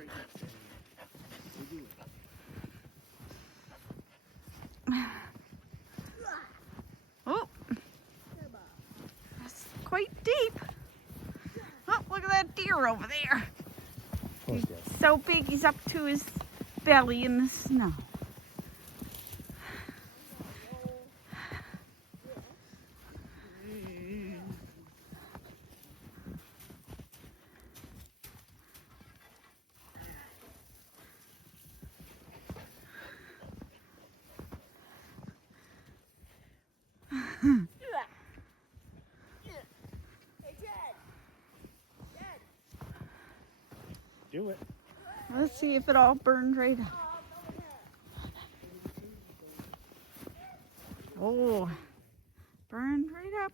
straighten up. We do it. Oh, that's quite deep. Oh, look at that deer over there. He's so big, he's up to his belly in the snow. Do it. Let's see if it all burned right up. Oh, burned right up.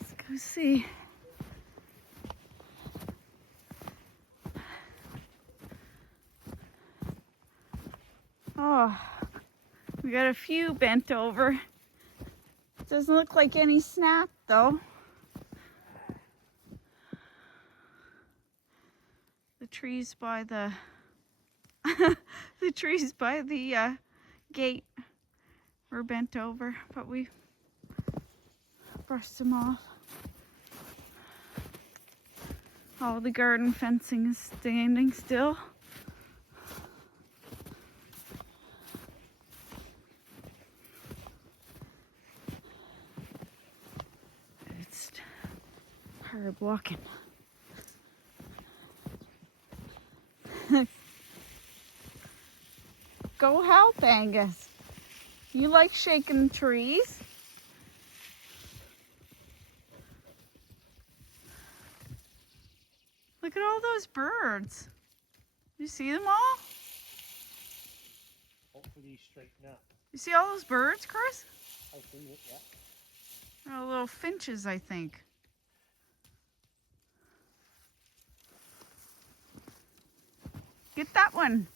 Let's go see. Oh, we got a few bent over. Doesn't look like any snap though. The trees by the gate were bent over, but we brushed them off. All the garden fencing is standing still. It's hard walking. Go help, Angus. You like shaking trees. Look at all those birds. You see them all? Hopefully straighten up. You see all those birds, Chris? I see it, yeah. They're little finches, I think. Get that one.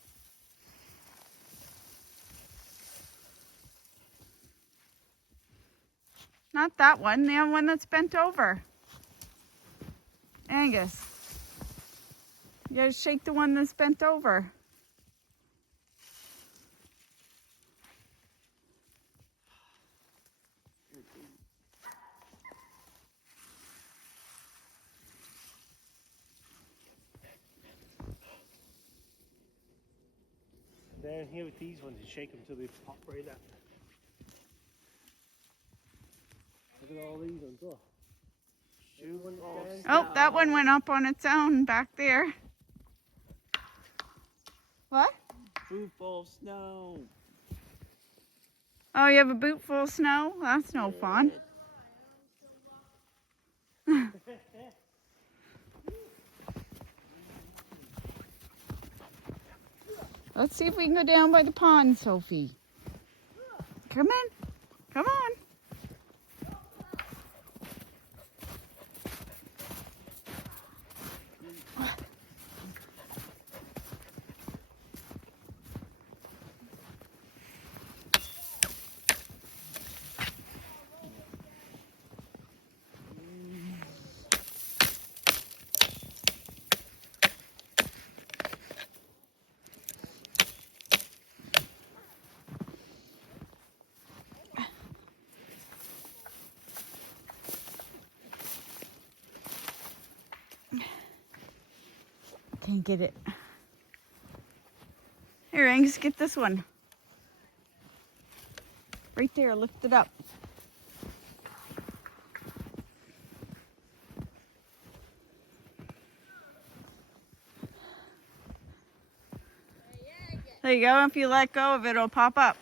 Not that one, the one that's bent over. Angus, you gotta shake the one that's bent over. Down here with these ones, you shake them till they pop right up. Look at all these ones. Oh. Oh, that one went up on its own back there. What? Boot full of snow. Oh, you have a boot full of snow? That's no fun. Let's see if we can go down by the pond, Sophie. Come in. Come on. Can't get it. Here, Angus, get this one. Right there, lift it up. There you go. If you let go of it, it'll pop up.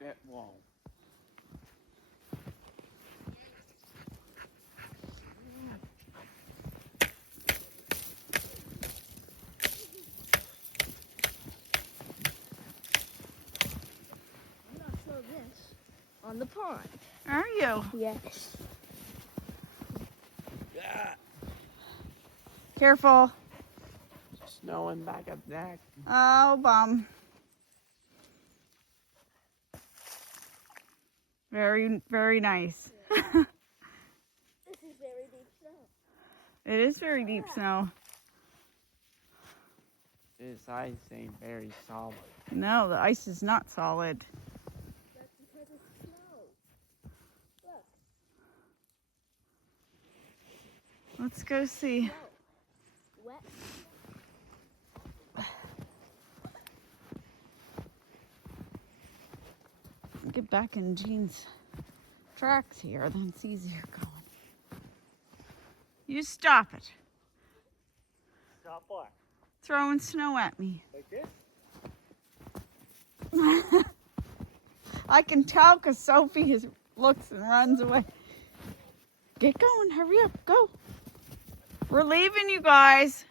It won't. This on the pond. Are you? Yes. Yeah. Careful. Snowing back up there. Oh, bum. Very, very nice. This is very deep snow. It is very deep snow. This ice ain't very solid. No, the ice is not solid. That's because it's snow. Look, Let's go see. snow. Wet. Get back in Jean's tracks here, then it's easier going. You stop it. Stop what? Throwing snow at me. Like this? I can tell because Sophie looks and runs away. Get going, hurry up, go. We're leaving, you guys.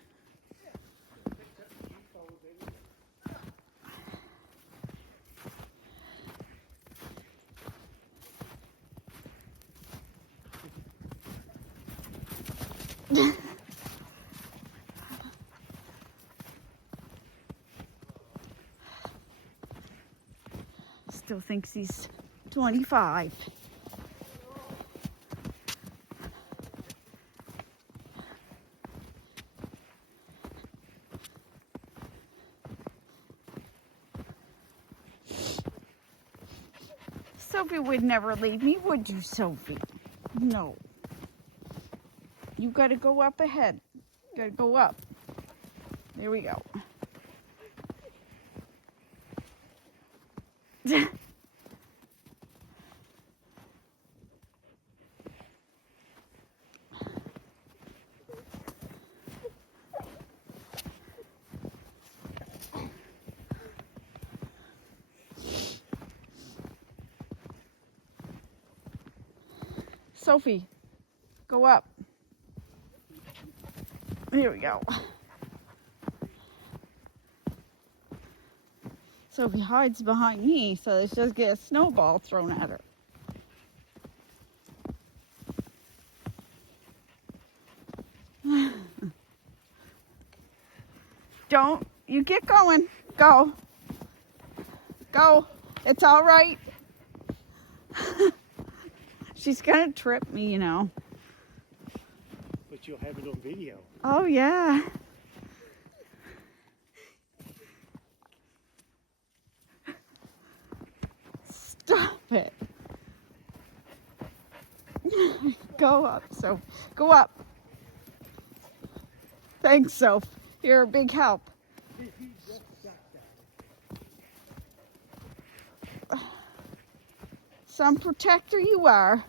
Still thinks he's 25. Sophie would never leave me, would you, Sophie? No. You gotta go up ahead. Gotta go up. There we go. Sophie, go up. Here we go. Sophie hides behind me so that she doesn't get a snowball thrown at her. Don't, you get going. Go. Go. It's all right. She's gonna trip me, you know. But you'll have it on video. Oh, yeah. Stop it. Go up, Soph. Go up. Thanks, Soph. You're a big help. Sun protector you are.